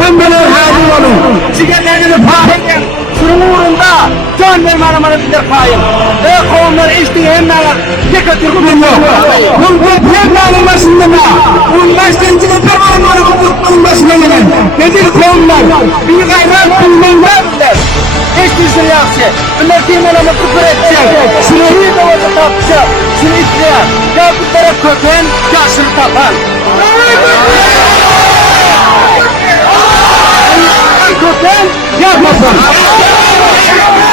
Pembeler halim olun. Sigarlarını fahiyen. Şunun uğrunda can vermanı bilir fahiyen. Kovumlar içtiği hemmeler yıkatır bulunuyor. Bunlar pembenin başında mı? Bunlar sencide permanları bunun başına gelen. Nedir kovumlar? Bir gayret bulmanlar. Hiçbir şey yapsa. Bunlar kimlerine küfür edecek. Şunu iyi de olsa tapacak. Şunu isteyen. Ya bu taraf köpen, ya şunu tapan. Köpen, ya tapan.